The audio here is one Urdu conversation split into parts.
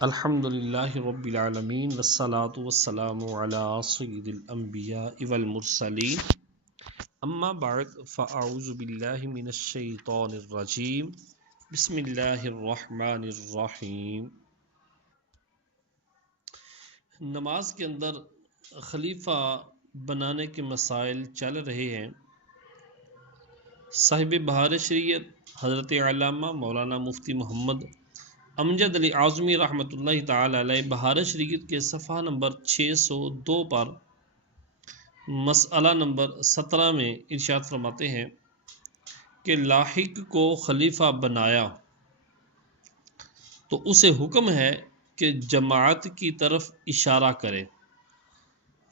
الحمدللہ رب العالمین والصلاة والسلام علی سید الانبیاء والمرسلین اما بعد فاعوذ باللہ من الشیطان الرجیم بسم اللہ الرحمن الرحیم۔ نماز کے اندر خلیفہ بنانے کے مسائل چل رہے ہیں۔ صاحب بہار شریعت حضرت علامہ مولانا مفتی محمد امجد علی اعظمی رحمۃ اللہ تعالی علیہ بہار شریعت کے صفحہ نمبر 602 پر مسئلہ نمبر 17 میں ارشاد فرماتے ہیں کہ لاحق کو خلیفہ بنایا تو اسے حکم ہے کہ جماعت کی طرف اشارہ کرے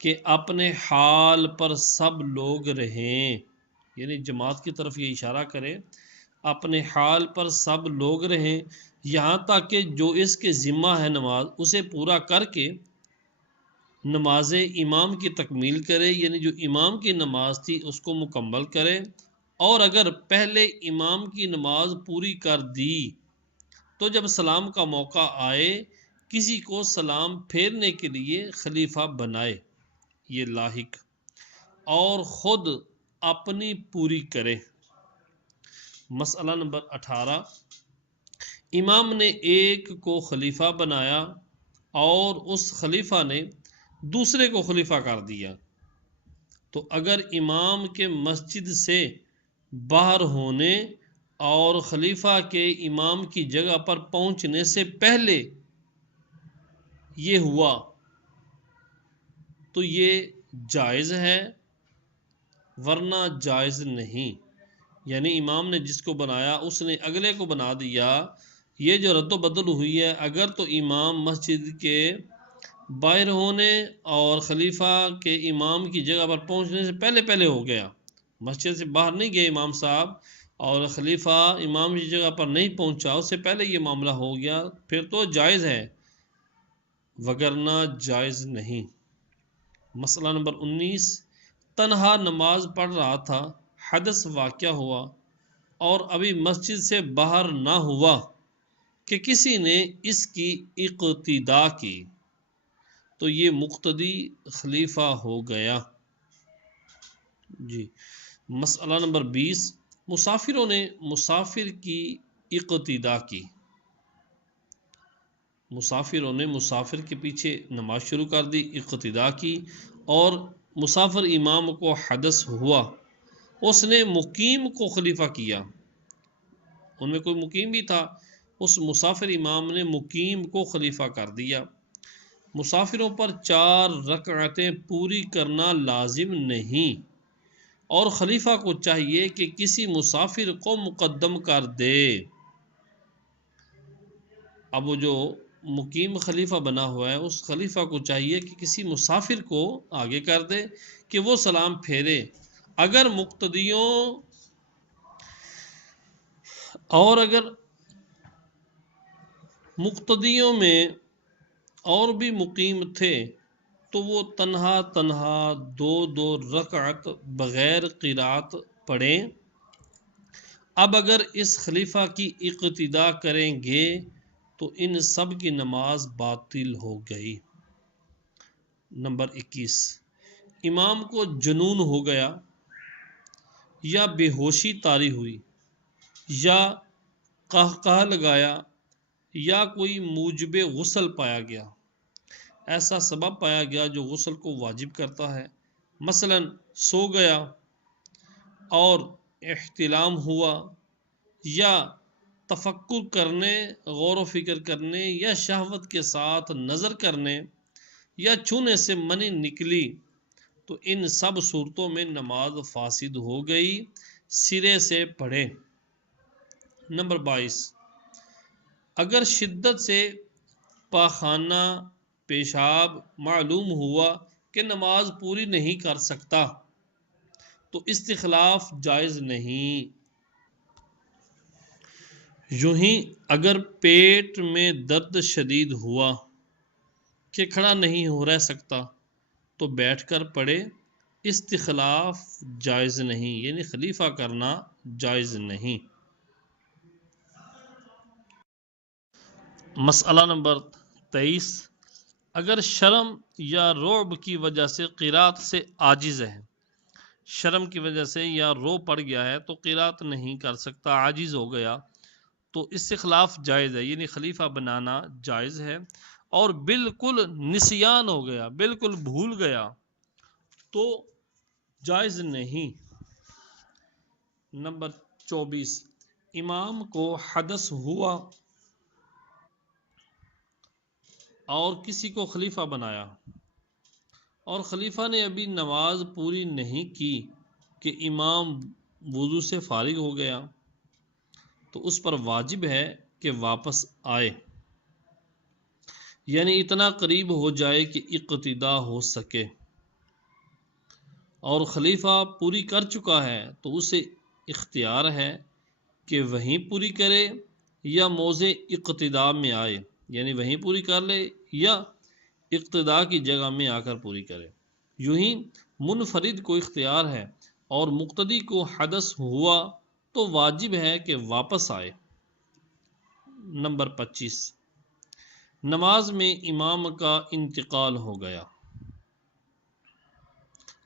کہ اپنے حال پر سب لوگ رہیں، یعنی جماعت کی طرف یہ اشارہ کرے اپنے حال پر سب لوگ رہیں، یہاں تک کہ جو اس کے ذمہ ہے نماز اسے پورا کر کے نماز امام کی تکمیل کرے، یعنی جو امام کی نماز تھی اس کو مکمل کرے، اور اگر پہلے امام کی نماز پوری کر دی تو جب سلام کا موقع آئے کسی کو سلام پھیرنے کے لیے خلیفہ بنائے، یہ لاحق، اور خود اپنی پوری کرے۔ مسئلہ نمبر 18، امام نے ایک کو خلیفہ بنایا اور اس خلیفہ نے دوسرے کو خلیفہ کر دیا، تو اگر امام کے مسجد سے باہر ہونے اور خلیفہ کے امام کی جگہ پر پہنچنے سے پہلے یہ ہوا تو یہ جائز ہے، ورنہ جائز نہیں۔ یعنی امام نے جس کو بنایا اس نے اگلے کو بنا دیا، یہ جو رد و بدل ہوئی ہے، اگر تو امام مسجد کے باہر ہونے اور خلیفہ کے امام کی جگہ پر پہنچنے سے پہلے ہو گیا، مسجد سے باہر نہیں گئے امام صاحب اور خلیفہ امام کی جگہ پر نہیں پہنچا، اس سے پہلے یہ معاملہ ہو گیا، پھر تو جائز ہے، وگرنہ جائز نہیں۔ مسئلہ نمبر 19، تنہا نماز پڑھ رہا تھا، حدث واقع ہوا اور ابھی مسجد سے باہر نہ ہوا کہ کسی نے اس کی اقتداء کی تو یہ مقتدی خلیفہ ہو گیا۔ جی، مسئلہ نمبر 20، مسافروں نے مسافر کی اقتداء کی، مسافروں نے مسافر کے پیچھے نماز شروع کر دی، اقتداء کی، اور مسافر امام کو حدث ہوا، اس نے مقیم کو خلیفہ کیا، ان میں کوئی مقیم بھی تھا، اس مسافر امام نے مقیم کو خلیفہ کر دیا۔ مسافروں پر 4 رکعتیں پوری کرنا لازم نہیں، اور خلیفہ کو چاہیے کہ کسی مسافر کو مقدم کر دے۔ اب وہ جو مقیم خلیفہ بنا ہوا ہے اس خلیفہ کو چاہیے کہ کسی مسافر کو آگے کر دے کہ وہ سلام پھیرے۔ اگر مقتدیوں میں اور بھی مقیم تھے تو وہ تنہا 2 رکعت بغیر قرات پڑھیں۔ اب اگر اس خلیفہ کی اقتداء کریں گے تو ان سب کی نماز باطل ہو گئی۔ نمبر 21، امام کو جنون ہو گیا یا بے ہوشی طاری ہوئی یا قہقہہ لگایا یا کوئی موجب غسل پایا گیا، ایسا سبب پایا گیا جو غسل کو واجب کرتا ہے، مثلا سو گیا اور احتلام ہوا یا تفکر کرنے، غور و فکر کرنے یا شہوت کے ساتھ نظر کرنے یا چھونے سے منی نکلی، تو ان سب صورتوں میں نماز فاسد ہو گئی، سرے سے پڑھے۔ نمبر 22، اگر شدت سے پاخانہ پیشاب معلوم ہوا کہ نماز پوری نہیں کر سکتا تو استخلاف جائز نہیں۔ یوں ہی اگر پیٹ میں درد شدید ہوا کہ کھڑا نہیں ہو رہ سکتا تو بیٹھ کر پڑھے، استخلاف جائز نہیں، یعنی خلیفہ کرنا جائز نہیں۔ مسئلہ نمبر 23 اگر شرم یا رعب کی وجہ سے قرات سے عاجز ہے، شرم کی وجہ سے یا رو پڑ گیا ہے تو قرات نہیں کر سکتا، عاجز ہو گیا، تو اس سے خلاف جائز ہے، یعنی خلیفہ بنانا جائز ہے۔ اور بالکل نسیان ہو گیا، بالکل بھول گیا تو جائز نہیں۔ نمبر 24 امام کو حدث ہوا اور کسی کو خلیفہ بنایا اور خلیفہ نے ابھی نماز پوری نہیں کی کہ امام وضو سے فارغ ہو گیا، تو اس پر واجب ہے کہ واپس آئے، یعنی اتنا قریب ہو جائے کہ اقتدا ہو سکے، اور خلیفہ پوری کر چکا ہے تو اسے اختیار ہے کہ وہیں پوری کرے یا موضع اقتدا میں آئے، یعنی وہیں پوری کر لے یا اقتدا کی جگہ میں آ کر پوری کرے۔ یوں ہی منفرد کو اختیار ہے اور مقتدی کو حدث ہوا تو واجب ہے کہ واپس آئے۔ نمبر 25 نماز میں امام کا انتقال ہو گیا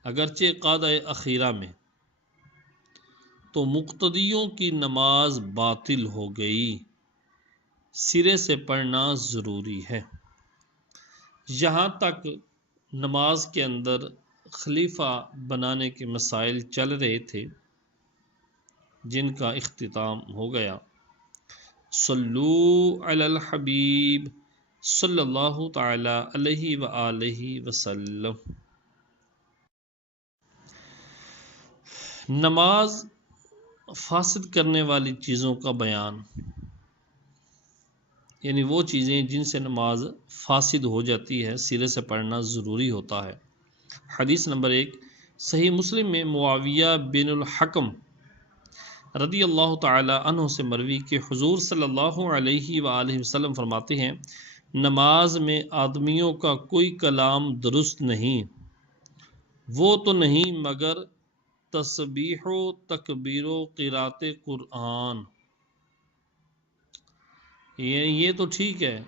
اگرچہ قعدہ اخیرہ میں، تو مقتدیوں کی نماز باطل ہو گئی، سرے سے پڑھنا ضروری ہے۔ یہاں تک نماز کے اندر خلیفہ بنانے کے مسائل چل رہے تھے جن کا اختتام ہو گیا۔ صلو علی الحبیب صلی اللہ تعالی علیہ وآلہ وسلم۔ نماز فاسد کرنے والی چیزوں کا بیان، یعنی وہ چیزیں جن سے نماز فاسد ہو جاتی ہے، سرے سے پڑھنا ضروری ہوتا ہے۔ حدیث نمبر 1 صحیح مسلم میں معاویہ بن الحکم رضی اللہ تعالی عنہ سے مروی کہ حضور صلی اللہ علیہ وآلہ وسلم فرماتے ہیں نماز میں آدمیوں کا کوئی کلام درست نہیں، وہ تو نہیں مگر تسبیح و تکبیر و قرات قرآن، یہ تو ٹھیک ہے،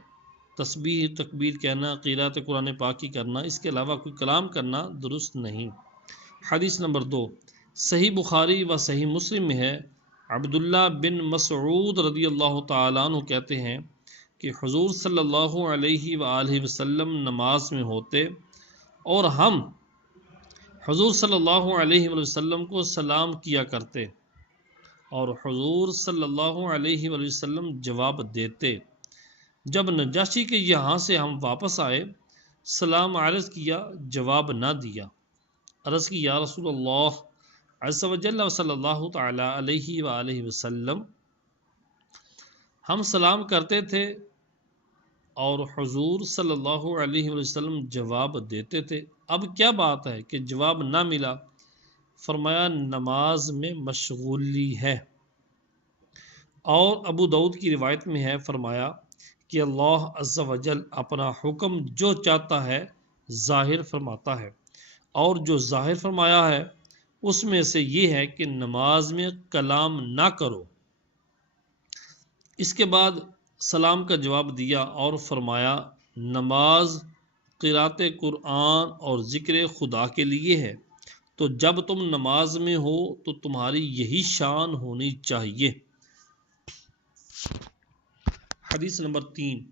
تسبیح تکبیر کہنا، قرات قرآن پاک کی کرنا، اس کے علاوہ کوئی کلام کرنا درست نہیں۔ حدیث نمبر 2 صحیح بخاری و صحیح مسلم میں ہے، عبداللہ بن مسعود رضی اللہ تعالیٰ عنہ کہتے ہیں کہ حضور صلی اللہ علیہ وآلہ وسلم نماز میں ہوتے اور ہم حضور صلی اللہ علیہ وآلہ وسلم کو سلام کیا کرتے اور حضور صلی اللہ علیہ وآلہ وسلم جواب دیتے۔ جب نجاشی کے یہاں سے ہم واپس آئے، سلام عرض کیا، جواب نہ دیا، عرض کی یا رسول اللہ عز و جل و صلی اللہ تعالی علیہ وآلہ وسلم، ہم سلام کرتے تھے اور حضور صلی اللہ علیہ وسلم جواب دیتے تھے، اب کیا بات ہے کہ جواب نہ ملا؟ فرمایا نماز میں مشغولی ہے۔ اور ابو داؤد کی روایت میں ہے، فرمایا کہ اللہ عز و جل اپنا حکم جو چاہتا ہے ظاہر فرماتا ہے، اور جو ظاہر فرمایا ہے اس میں سے یہ ہے کہ نماز میں کلام نہ کرو۔ اس کے بعد سلام کا جواب دیا اور فرمایا نماز قرات قرآن اور ذکر خدا کے لیے ہے، تو جب تم نماز میں ہو تو تمہاری یہی شان ہونی چاہیے۔ حدیث نمبر 3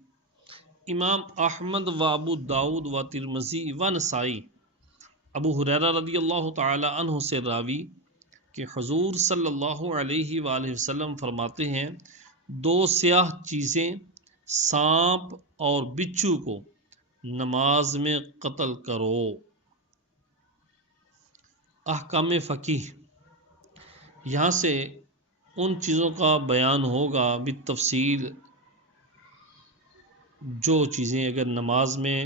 امام احمد و ابو داود و ترمذی و نسائی ابو ہریرہ رضی اللہ تعالی عنہ سے راوی کہ حضور صلی اللہ علیہ وآلہ وسلم فرماتے ہیں دو سیاہ چیزیں سانپ اور بچھو کو نماز میں قتل کرو۔ احکام فقیہ، یہاں سے ان چیزوں کا بیان ہوگا بالتفصیل جو چیزیں اگر نماز میں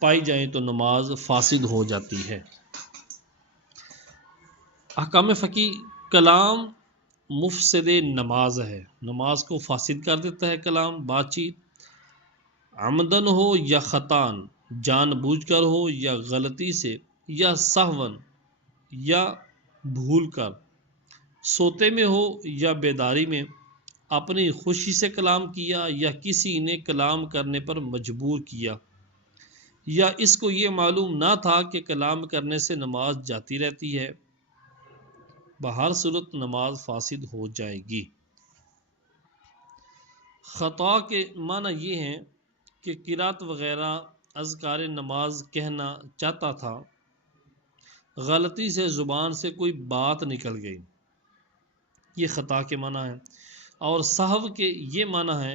پائی جائیں تو نماز فاسد ہو جاتی ہے۔ احکام فقیہ، کلام مفسد نماز ہے، نماز کو فاسد کر دیتا ہے کلام، بات چیت، عمدن ہو یا خطان، جان بوجھ کر ہو یا غلطی سے، یا سہون یا بھول کر، سوتے میں ہو یا بیداری میں، اپنی خوشی سے کلام کیا یا کسی نے کلام کرنے پر مجبور کیا، یا اس کو یہ معلوم نہ تھا کہ کلام کرنے سے نماز جاتی رہتی ہے، بہر صورت نماز فاسد ہو جائے گی۔ خطا کے معنی یہ ہیں کہ قرات وغیرہ اذکار نماز کہنا چاہتا تھا، غلطی سے زبان سے کوئی بات نکل گئی، یہ خطا کے معنی ہے۔ اور سہو کے یہ معنی ہے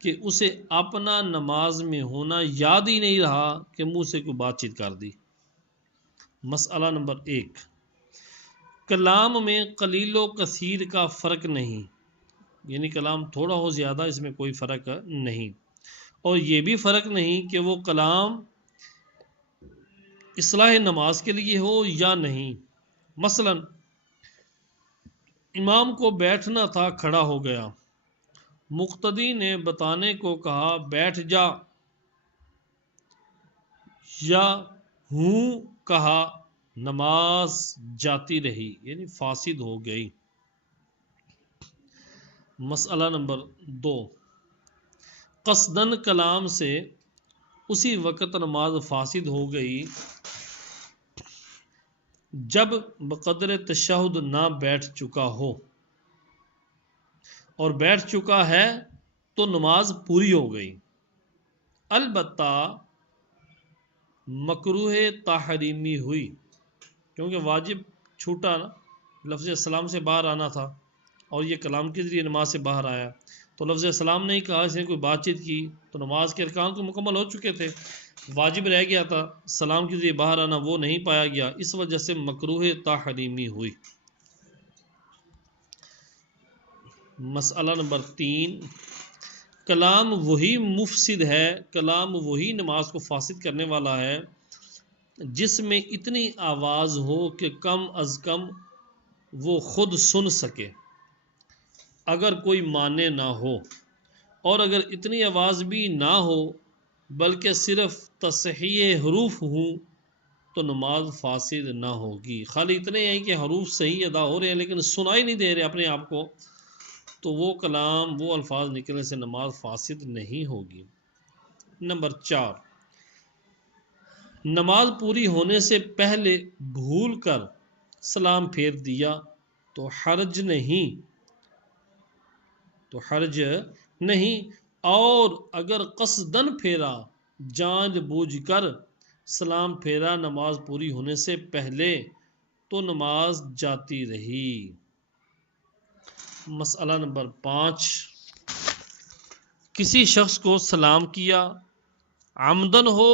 کہ اسے اپنا نماز میں ہونا یاد ہی نہیں رہا کہ منہ سے کوئی بات چیت کر دی۔ مسئلہ نمبر 1، کلام میں قلیل و کثیر کا فرق نہیں، یعنی کلام تھوڑا ہو زیادہ اس میں کوئی فرق نہیں، اور یہ بھی فرق نہیں کہ وہ کلام اصلاح نماز کے لیے ہو یا نہیں۔ مثلا امام کو بیٹھنا تھا، کھڑا ہو گیا، مقتدی نے بتانے کو کہا بیٹھ جا، یا ہوں کہا، نماز جاتی رہی، یعنی فاسد ہو گئی۔ مسئلہ نمبر 2، قصدن کلام سے اسی وقت نماز فاسد ہو گئی جب بقدر تشہد نہ بیٹھ چکا ہو، اور بیٹھ چکا ہے تو نماز پوری ہو گئی، البتہ مکروہ تحریمی ہوئی، کیونکہ واجب چھوٹا نا، لفظ السلام سے باہر آنا تھا، اور یہ کلام کے ذریعے نماز سے باہر آیا، تو لفظ السلام نہیں کہا، اس نے کوئی بات چیت کی، تو نماز کے ارکان تو مکمل ہو چکے تھے، واجب رہ گیا تھا، سلام کے ذریعے باہر آنا وہ نہیں پایا گیا، اس وجہ سے مکروہ تحریمی ہوئی۔ مسئلہ نمبر 3، کلام وہی مفسد ہے، کلام وہی نماز کو فاسد کرنے والا ہے جس میں اتنی آواز ہو کہ کم از کم وہ خود سن سکے اگر کوئی مانے نہ ہو، اور اگر اتنی آواز بھی نہ ہو بلکہ صرف تصحیح حروف ہوں تو نماز فاسد نہ ہوگی۔ خالی اتنے ہیں کہ حروف صحیح ادا ہو رہے ہیں لیکن سنائی نہیں دے رہے اپنے آپ کو، تو وہ کلام، وہ الفاظ نکلنے سے نماز فاسد نہیں ہوگی۔ نمبر 4، نماز پوری ہونے سے پہلے بھول کر سلام پھیر دیا تو حرج نہیں، اور اگر قصدن پھیرا، جان بوجھ کر سلام پھیرا نماز پوری ہونے سے پہلے تو نماز جاتی رہی۔ مسئلہ نمبر 5، کسی شخص کو سلام کیا، عمدن ہو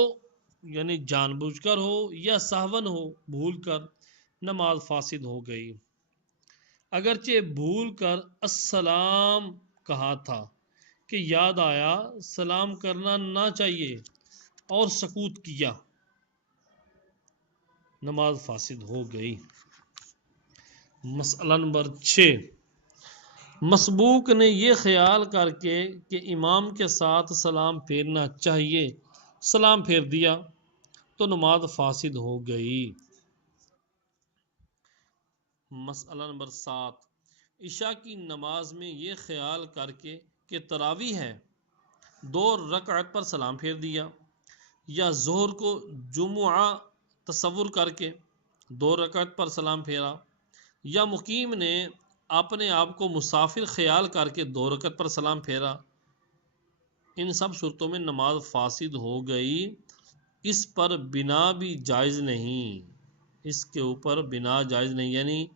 یعنی جان بوجھ کر ہو یا سہون ہو بھول کر، نماز فاسد ہو گئی، اگرچہ بھول کر السلام کہا تھا کہ یاد آیا سلام کرنا نہ چاہیے اور سکوت کیا، نماز فاسد ہو گئی۔ مسئلہ نمبر 6، مسبوق نے یہ خیال کر کے کہ امام کے ساتھ سلام پھیرنا چاہیے، سلام پھیر دیا تو نماز فاسد ہو گئی۔ مسئلہ نمبر 7، عشاء کی نماز میں یہ خیال کر کے کہ تراویح ہے 2 رکعت پر سلام پھیر دیا، یا ظہر کو جمعہ تصور کر کے 2 رکعت پر سلام پھیرا، یا مقیم نے اپنے آپ کو مسافر خیال کر کے 2 رکعت پر سلام پھیرا، ان سب صورتوں میں نماز فاسد ہو گئی۔ اس پر بنا بھی جائز نہیں، اس کے اوپر بنا جائز نہیں، یعنی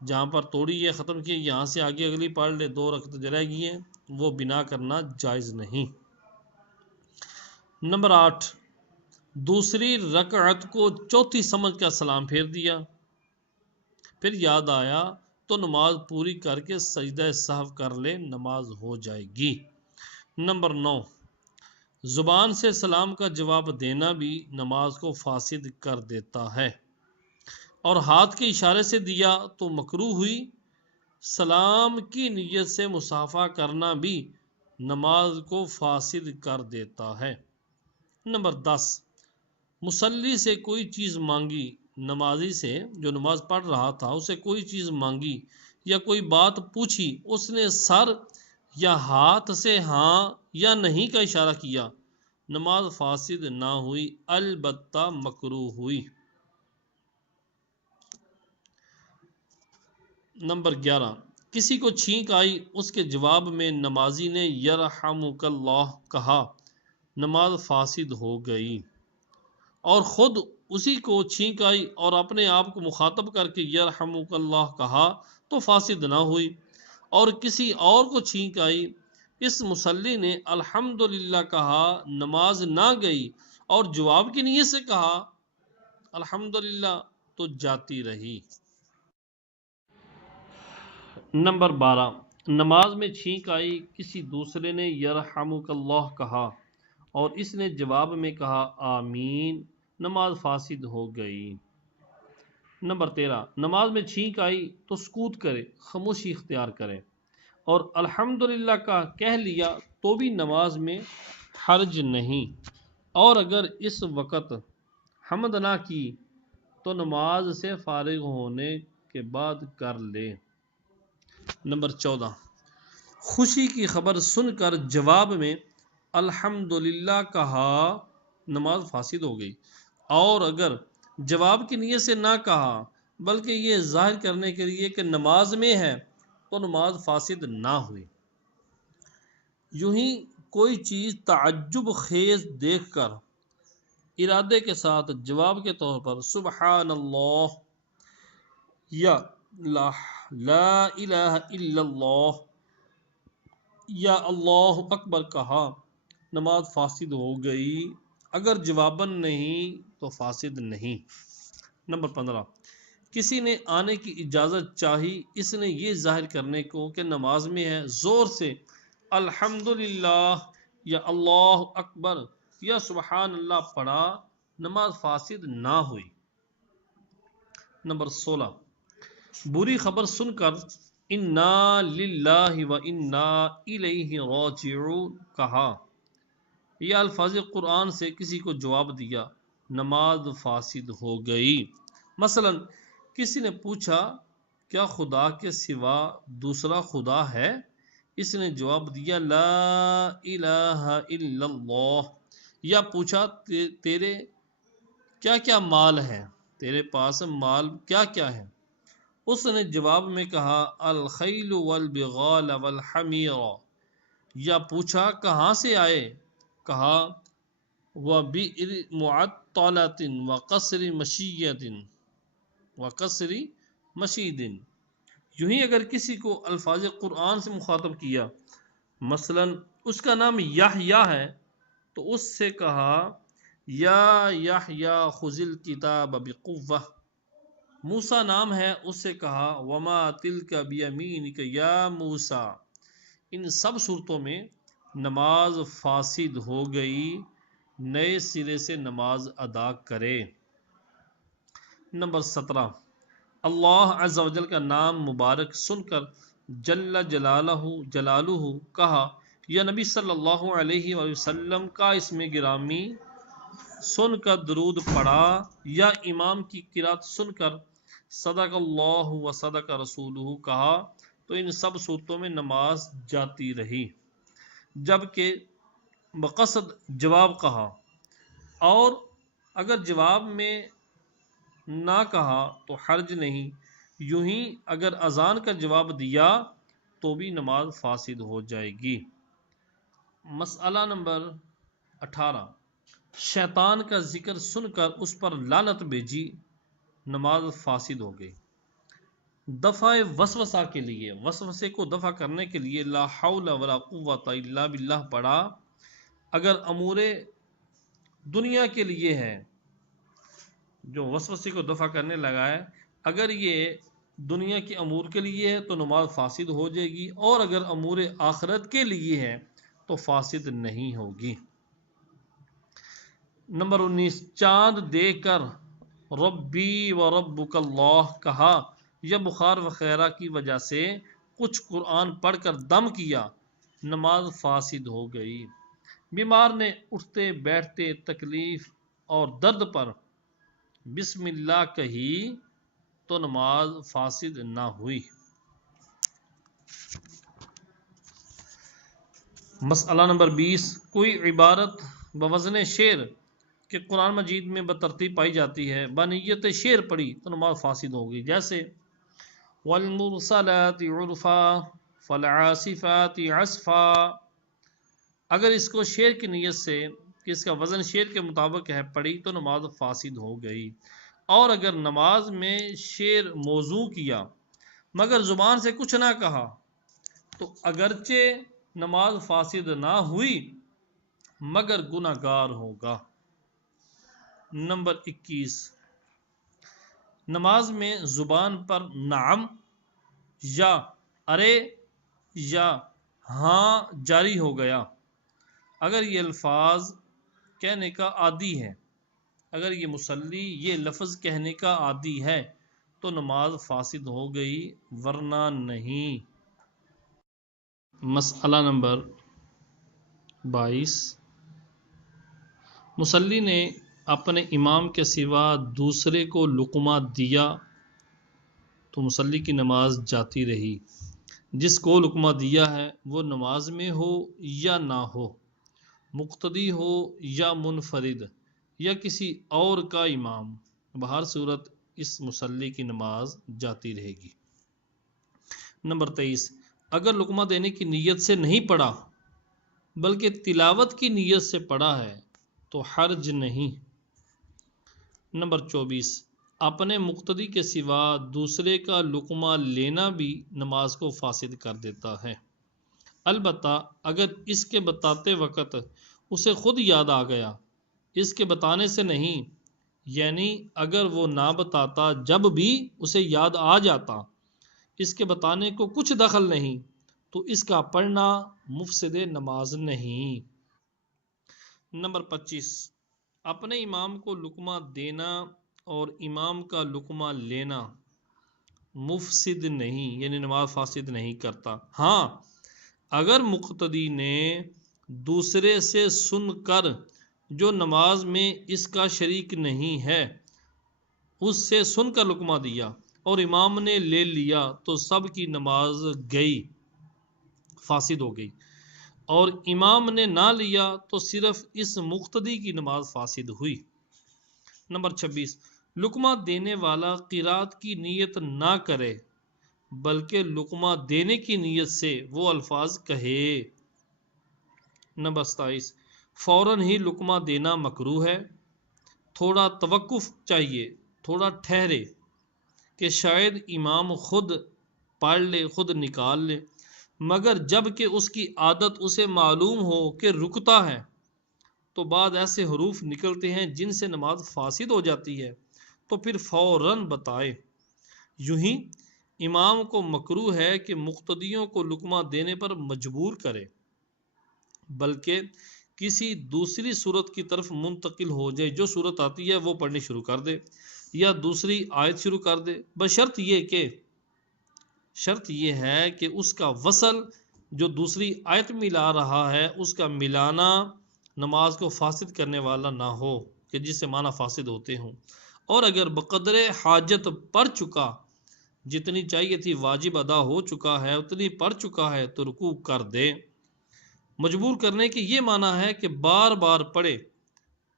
جہاں پر توڑی یہ ختم کی یہاں سے آگے اگلی پڑھ لے، 2 رکعت جو رہ گئی ہیں وہ بنا کرنا جائز نہیں۔ نمبر 8، دوسری رکعت کو چوتھی سمجھ کر سلام پھیر دیا، پھر یاد آیا تو نماز پوری کر کے سجدہ سہو کر لے، نماز ہو جائے گی۔ نمبر 9، زبان سے سلام کا جواب دینا بھی نماز کو فاسد کر دیتا ہے، اور ہاتھ کے اشارے سے دیا تو مکروہ ہوئی، سلام کی نیت سے مصافحہ کرنا بھی نماز کو فاسد کر دیتا ہے۔ نمبر 10، مصلی سے کوئی چیز مانگی، نمازی سے جو نماز پڑھ رہا تھا اسے کوئی چیز مانگی یا کوئی بات پوچھی، اس نے سر یا ہاتھ سے ہاں یا نہیں کا اشارہ کیا، نماز فاسد نہ ہوئی، البتہ مکروہ ہوئی۔ نمبر 11، کسی کو چھینک آئی، اس کے جواب میں نمازی نے یرحمک اللہ کہا، نماز فاسد ہو گئی، اور خود اسی کو چھینک آئی اور اپنے آپ کو مخاطب کر کے یرحمک اللہ کہا تو فاسد نہ ہوئی، اور کسی اور کو چھینک آئی، اس مصلی نے الحمدللہ کہا، نماز نہ گئی، اور جواب کی نیت سے کہا الحمدللہ تو جاتی رہی۔ نمبر 12، نماز میں چھینک آئی، کسی دوسرے نے یرحمک اللہ کہا اور اس نے جواب میں کہا آمین، نماز فاسد ہو گئی۔ نمبر 13، نماز میں چھینک آئی تو سکوت کرے، خاموشی اختیار کرے، اور الحمدللہ کا کہہ لیا تو بھی نماز میں حرج نہیں، اور اگر اس وقت حمد نہ کی تو نماز سے فارغ ہونے کے بعد کر لے۔ نمبر 14، خوشی کی خبر سن کر جواب میں الحمدللہ کہا، نماز فاسد ہو گئی، اور اگر جواب کی نیت سے نہ کہا بلکہ یہ ظاہر کرنے کے لیے کہ نماز میں ہے تو نماز فاسد نہ ہوئی۔ یوں ہی کوئی چیز تعجب خیز دیکھ کر ارادے کے ساتھ جواب کے طور پر سبحان اللہ یا لا الہ الا اللہ یا اللہ اکبر کہا، نماز فاسد ہو گئی، اگر جواباً نہیں تو فاسد نہیں۔ نمبر 15، کسی نے آنے کی اجازت چاہی، اس نے یہ ظاہر کرنے کو کہ نماز میں ہے زور سے الحمدللہ یا اللہ اکبر یا سبحان اللہ پڑھا، نماز فاسد نہ ہوئی۔ نمبر 16، بری خبر سن کر انا للہ و انا الیہ راجعون کہا، یہ الفاظ قرآن سے کسی کو جواب دیا، نماز فاسد ہو گئی۔ مثلا کسی نے پوچھا کیا خدا کے سوا دوسرا خدا ہے؟ اس نے جواب دیا لا الہ الا اللہ، یا پوچھا تیرے کیا کیا مال ہے، تیرے پاس مال کیا کیا ہے؟ اس نے جواب میں کہا الخیل والبغال والحمیر، یا پوچھا کہاں سے آئے؟ کہا وبئر معطلۃ وقصر مشید۔ یوں ہی اگر کسی کو الفاظ قرآن سے مخاطب کیا، مثلا اس کا نام یحییٰ ہے تو اس سے کہا یا یحییٰ خذ الکتاب بقوہ، موسیٰ نام ہے، اس سے کہا وما تلک بیمینک یا موسیٰ۔ ان سب صورتوں میں نماز فاسد ہو گئی، نئے سرے سے نماز ادا کرے۔ نمبر 17، اللہ عز و جل کا نام مبارک سن کر جل جلالہ کہا، یا نبی صلی اللہ علیہ وآلہ وسلم کا اسم گرامی سن کر درود پڑھا، یا امام کی قرات سن کر صدق اللہ و صدق رسولہ کہا، تو ان سب صورتوں میں نماز جاتی رہی۔ جبکہ بقصد جواب کہا، اور اگر جواب میں نہ کہا تو حرج نہیں، یوں ہی اگر اذان کا جواب دیا تو بھی نماز فاسد ہو جائے گی۔ مسئلہ نمبر 18، شیطان کا ذکر سن کر اس پر لعنت بھیجی، نماز فاسد ہو گئی۔ دفع وسوسہ کے لیے، وسوسے کو دفع کرنے کے لیے لا حول ولا قوت الا باللہ پڑھا، اگر امور دنیا کے لیے ہے، جو وسوسے کو دفع کرنے لگا ہے، اگر یہ دنیا کے امور کے لیے ہے تو نماز فاسد ہو جائے گی، اور اگر امور آخرت کے لیے ہے تو فاسد نہیں ہوگی۔ نمبر 19، چاند دیکھ کر ربی و ربک اللہ کہا، یا بخار وغیرہ کی وجہ سے کچھ قرآن پڑھ کر دم کیا، نماز فاسد ہو گئی۔ بیمار نے اٹھتے بیٹھتے تکلیف اور درد پر بسم اللہ کہی تو نماز فاسد نہ ہوئی۔ مسئلہ نمبر 20، کوئی عبارت بوزن شعر کہ قرآن مجید میں بترتیب پائی جاتی ہے بنیت شعر پڑی تو نماز فاسد ہوگی، جیسے والمرسلات عرفا فالعاصفات عصفا۔ اگر اس کو شعر کی نیت سے کہ اس کا وزن شعر کے مطابق ہے پڑی تو نماز فاسد ہو گئی، اور اگر نماز میں شعر موضوع کیا مگر زبان سے کچھ نہ کہا تو اگرچہ نماز فاسد نہ ہوئی مگر گناہ گار ہوگا۔ نمبر 21، نماز میں زبان پر نعم یا ارے یا ہاں جاری ہو گیا، اگر یہ الفاظ کہنے کا عادی ہے، اگر یہ مصلی یہ لفظ کہنے کا عادی ہے تو نماز فاسد ہو گئی ورنہ نہیں۔ مسئلہ نمبر 22، مصلی نے اپنے امام کے سوا دوسرے کو لقمہ دیا تو مصلی کی نماز جاتی رہی۔ جس کو لقمہ دیا ہے وہ نماز میں ہو یا نہ ہو، مقتدی ہو یا منفرد یا کسی اور کا امام، بہر صورت اس مصلی کی نماز جاتی رہے گی۔ نمبر 23، اگر لقمہ دینے کی نیت سے نہیں پڑھا بلکہ تلاوت کی نیت سے پڑھا ہے تو حرج نہیں۔ نمبر 24، اپنے مقتدی کے سوا دوسرے کا لقمہ لینا بھی نماز کو فاسد کر دیتا ہے، البتہ اگر اس کے بتاتے وقت اسے خود یاد آ گیا، اس کے بتانے سے نہیں، یعنی اگر وہ نہ بتاتا جب بھی اسے یاد آ جاتا، اس کے بتانے کو کچھ دخل نہیں، تو اس کا پڑھنا مفسد نماز نہیں۔ نمبر 25، اپنے امام کو لقمہ دینا اور امام کا لقمہ لینا مفسد نہیں، یعنی نماز فاسد نہیں کرتا۔ ہاں اگر مقتدی نے دوسرے سے سن کر جو نماز میں اس کا شریک نہیں ہے اس سے سن کر لقمہ دیا اور امام نے لے لیا تو سب کی نماز گئی، فاسد ہو گئی، اور امام نے نہ لیا تو صرف اس مقتدی کی نماز فاسد ہوئی۔ نمبر 26، لقمہ دینے والا قرات کی نیت نہ کرے بلکہ لقمہ دینے کی نیت سے وہ الفاظ کہے۔ نمبر 27، فوراً ہی لقمہ دینا مکروہ ہے، تھوڑا توقف چاہیے، تھوڑا ٹھہرے کہ شاید امام خود پڑھ لے، خود نکال لے، مگر جب کہ اس کی عادت اسے معلوم ہو کہ رکتا ہے تو بعد ایسے حروف نکلتے ہیں جن سے نماز فاسد ہو جاتی ہے تو پھر فوراً بتائے۔ یوں ہی امام کو مکروہ ہے کہ مقتدیوں کو لقمہ دینے پر مجبور کرے، بلکہ کسی دوسری صورت کی طرف منتقل ہو جائے، جو صورت آتی ہے وہ پڑھنی شروع کر دے یا دوسری آیت شروع کر دے، بشرط یہ ہے کہ اس کا وصل جو دوسری آیت ملا رہا ہے اس کا ملانا نماز کو فاسد کرنے والا نہ ہو کہ جس سے معنی فاسد ہوتے ہوں، اور اگر بقدر حاجت پڑھ چکا، جتنی چاہیے تھی واجب ادا ہو چکا ہے اتنی پڑھ چکا ہے تو رکوع کر دے۔ مجبور کرنے کی یہ معنی ہے کہ بار بار پڑھے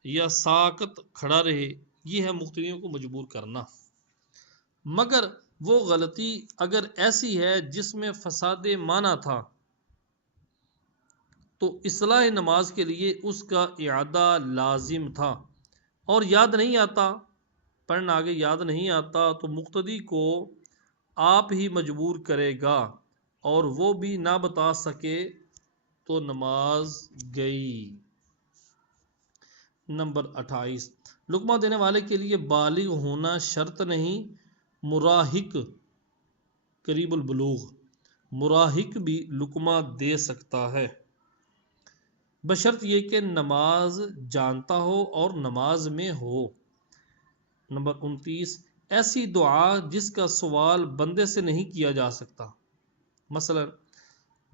یا ساکت کھڑا رہے، یہ ہے مقتدیوں کو مجبور کرنا۔ مگر وہ غلطی اگر ایسی ہے جس میں فساد معنی تھا تو اصلاح نماز کے لیے اس کا اعادہ لازم تھا، اور یاد نہیں آتا، پڑھنا آگے یاد نہیں آتا تو مقتدی کو آپ ہی مجبور کرے گا، اور وہ بھی نہ بتا سکے تو نماز گئی۔ نمبر 28، لقمہ دینے والے کے لیے بالغ ہونا شرط نہیں، مراہق قریب البلوغ مراہق بھی لقمہ دے سکتا ہے، بشرط یہ کہ نماز جانتا ہو اور نماز میں ہو۔ نمبر 29، ایسی دعا جس کا سوال بندے سے نہیں کیا جا سکتا، مثلا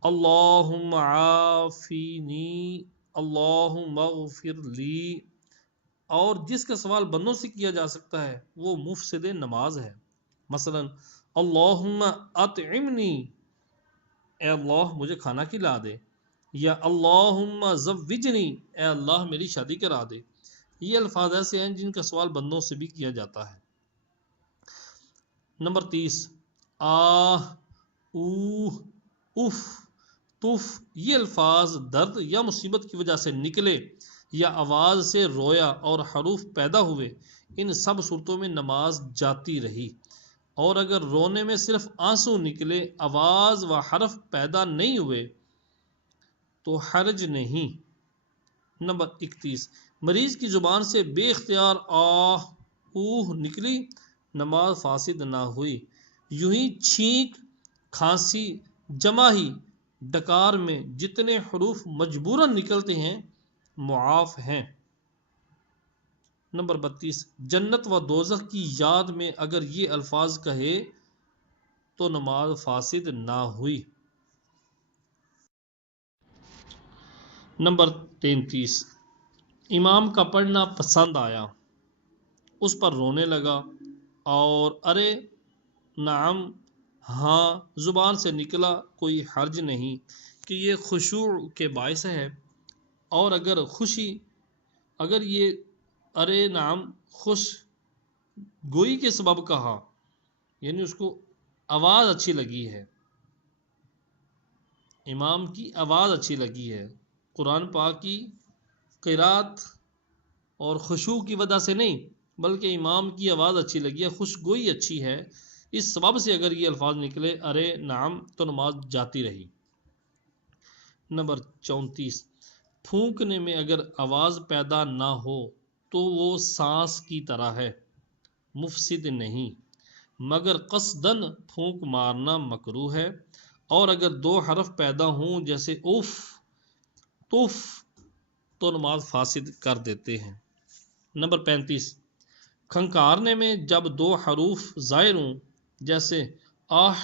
اللہم عافینی، اللہم اغفر لی، اور جس کا سوال بندوں سے کیا جا سکتا ہے وہ مفسد نماز ہے، مثلا اللہم اطعمنی، اے اللہ مجھے کھانا کھلا دے، یا اللہم زوجنی، اے اللہ میری شادی کرا دے۔ یہ الفاظ ایسے ہیں جن کا سوال بندوں سے بھی کیا جاتا ہے۔ نمبر 30، آہ، اوہ، اف، تف، یہ الفاظ درد یا مصیبت کی وجہ سے نکلے یا آواز سے رویا اور حروف پیدا ہوئے، ان سب صورتوں میں نماز جاتی رہی، اور اگر رونے میں صرف آنسو نکلے، آواز و حرف پیدا نہیں ہوئے تو حرج نہیں۔ نمبر 31، مریض کی زبان سے بے اختیار آہ، اوہ نکلی، نماز فاسد نہ ہوئی۔ یوں ہی چھینک، کھانسی، جماہی، ڈکار میں جتنے حروف مجبوراً نکلتے ہیں معاف ہیں۔ نمبر 32، جنت و دوزخ کی یاد میں اگر یہ الفاظ کہے تو نماز فاسد نہ ہوئی۔ نمبر 33، امام کا پڑھنا پسند آیا، اس پر رونے لگا اور ارے نعم، ہاں زبان سے نکلا، کوئی حرج نہیں کہ یہ خشوع کے باعث ہے، اور اگر یہ ارے نعم خوش گوئی کے سبب کہا، یعنی اس کو آواز اچھی لگی ہے، امام کی آواز اچھی لگی ہے، قرآن پاک کی قرات اور خشوع کی وجہ سے نہیں بلکہ امام کی آواز اچھی لگی ہے، خوشگوئی اچھی ہے، اس سبب سے اگر یہ الفاظ نکلے ارے نعم تو نماز جاتی رہی۔ نمبر 34، پھونکنے میں اگر آواز پیدا نہ ہو تو وہ سانس کی طرح ہے، مفسد نہیں، مگر قصدن پھونک مارنا مکروہ ہے، اور اگر دو حرف پیدا ہوں جیسے اف، تف، تو نماز فاسد کر دیتے ہیں۔ نمبر 35، کھنکارنے میں جب دو حروف ظاہر ہوں جیسے آہ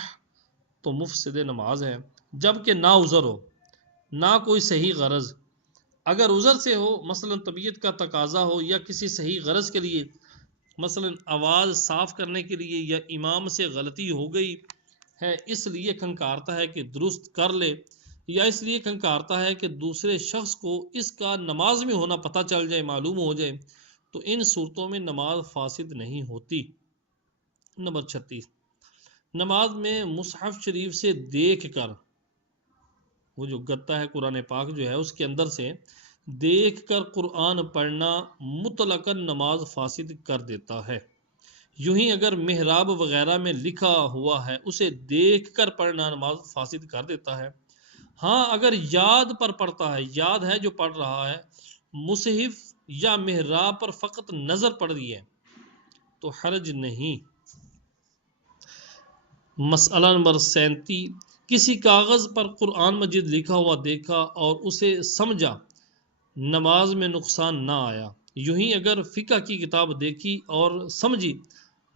تو مفسد نماز ہے، جبکہ نہ عذر ہو، نہ کوئی صحیح غرض۔ اگر عذر سے ہو، مثلا طبیعت کا تقاضا ہو یا کسی صحیح غرض کے لیے، مثلا آواز صاف کرنے کے لیے، یا امام سے غلطی ہو گئی ہے اس لیے کھنکارتا ہے کہ درست کر لے، یا اس لیے کھنکارتا ہے کہ دوسرے شخص کو اس کا نماز میں ہونا پتہ چل جائے، معلوم ہو جائے، تو ان صورتوں میں نماز فاسد نہیں ہوتی۔ نمبر 36، نماز میں مصحف شریف سے دیکھ کر، وہ جو گتا ہے قرآن پاک جو ہے اس کے اندر سے دیکھ کر قرآن پڑھنا مطلقاً نماز فاسد کر دیتا ہے۔ یوں ہی اگر محراب وغیرہ میں لکھا ہوا ہے اسے دیکھ کر پڑھنا نماز فاسد کر دیتا ہے۔ ہاں اگر یاد پر پڑھتا ہے، یاد ہے جو پڑھ رہا ہے، مصحف یا محراب پر فقط نظر پڑ رہی ہے تو حرج نہیں۔ مسئلہ نمبر 37، کسی کاغذ پر قرآن مجید لکھا ہوا دیکھا اور اسے سمجھا، نماز میں نقصان نہ آیا۔ یوں ہی اگر فقہ کی کتاب دیکھی اور سمجھی،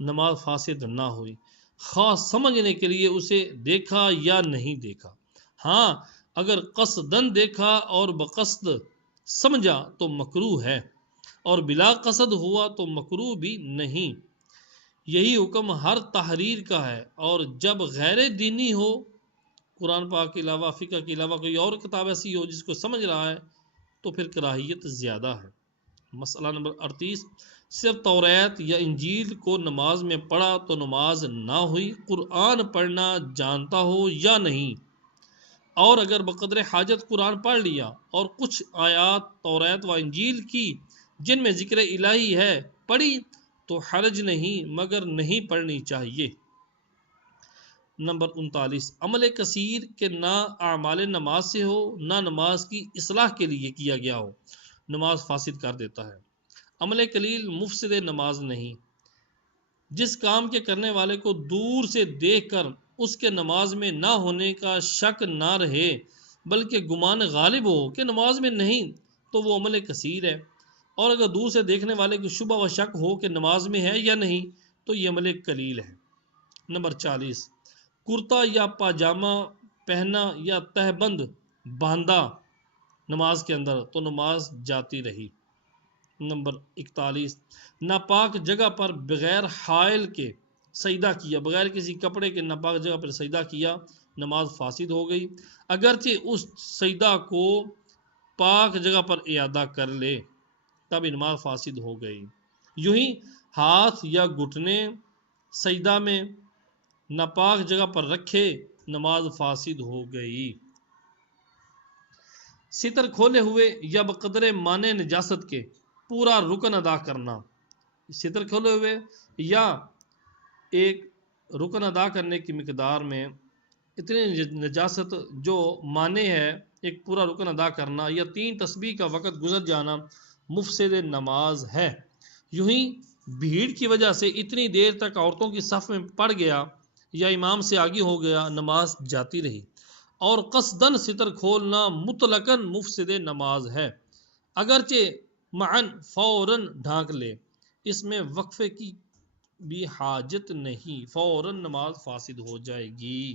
نماز فاسد نہ ہوئی، خواہ سمجھنے کے لیے اسے دیکھا یا نہیں دیکھا۔ ہاں اگر قصدن دیکھا اور بقصد سمجھا تو مکروہ ہے، اور بلا قصد ہوا تو مکروہ بھی نہیں۔ یہی حکم ہر تحریر کا ہے، اور جب غیر دینی ہو، قرآن پاک کے علاوہ، فقہ کے علاوہ کوئی اور کتاب ایسی ہو جس کو سمجھ رہا ہے تو پھر کراہیت زیادہ ہے۔ مسئلہ نمبر 38، صرف توریت یا انجیل کو نماز میں پڑھا تو نماز نہ ہوئی، قرآن پڑھنا جانتا ہو یا نہیں، اور اگر بقدر حاجت قرآن پڑھ لیا اور کچھ آیات توریت و انجیل کی جن میں ذکر الہی ہے پڑھی تو حرج نہیں، مگر نہیں پڑھنی چاہیے۔ نمبر 39، عمل کثیر کہ نہ اعمال نماز سے ہو نہ نماز کی اصلاح کے لیے کیا گیا ہو، نماز فاسد کر دیتا ہے۔ عمل قلیل مفسد نماز نہیں، جس کام کے کرنے والے کو دور سے دیکھ کر اس کے نماز میں نہ ہونے کا شک نہ رہے بلکہ گمان غالب ہو کہ نماز میں نہیں تو وہ عمل کثیر ہے، اور اگر دور سے دیکھنے والے کو شبہ و شک ہو کہ نماز میں ہے یا نہیں تو یہ عمل قلیل ہے۔ نمبر 40، کرتا یا پاجامہ پہنا یا تہبند باندھا نماز کے اندر تو نماز جاتی رہی۔ نمبر 41، ناپاک جگہ پر بغیر حائل کے سجدہ کیا، بغیر کسی کپڑے کے ناپاک جگہ پر سجدہ کیا نماز فاسد ہو گئی، اگرچہ اس سجدہ کو پاک جگہ پر اعادہ کر لے تب نماز فاسد ہو گئی۔ یوں ہی ہاتھ یا گھٹنے سجدہ میں ناپاک جگہ پر رکھے نماز فاسد ہو گئی۔ ستر کھولے ہوئے یا بقدر مانع نجاست کے پورا رکن ادا کرنا، ستر کھولے ہوئے یا ایک رکن ادا کرنے کی مقدار میں اتنی نجاست جو مانع ہے ایک پورا رکن ادا کرنا، یا 3 تسبیح کا وقت گزر جانا مفسد نماز ہے۔ یوں ہی بھیڑ کی وجہ سے اتنی دیر تک عورتوں کی صف میں پڑ گیا یا امام سے آگے ہو گیا، نماز جاتی رہی، اور قصدن ستر کھولنا مطلقاً مفسد نماز ہے، اگرچہ معن فوراً ڈھانک لے، اس میں وقفے کی بھی حاجت نہیں، فوراً نماز فاسد ہو جائے گی۔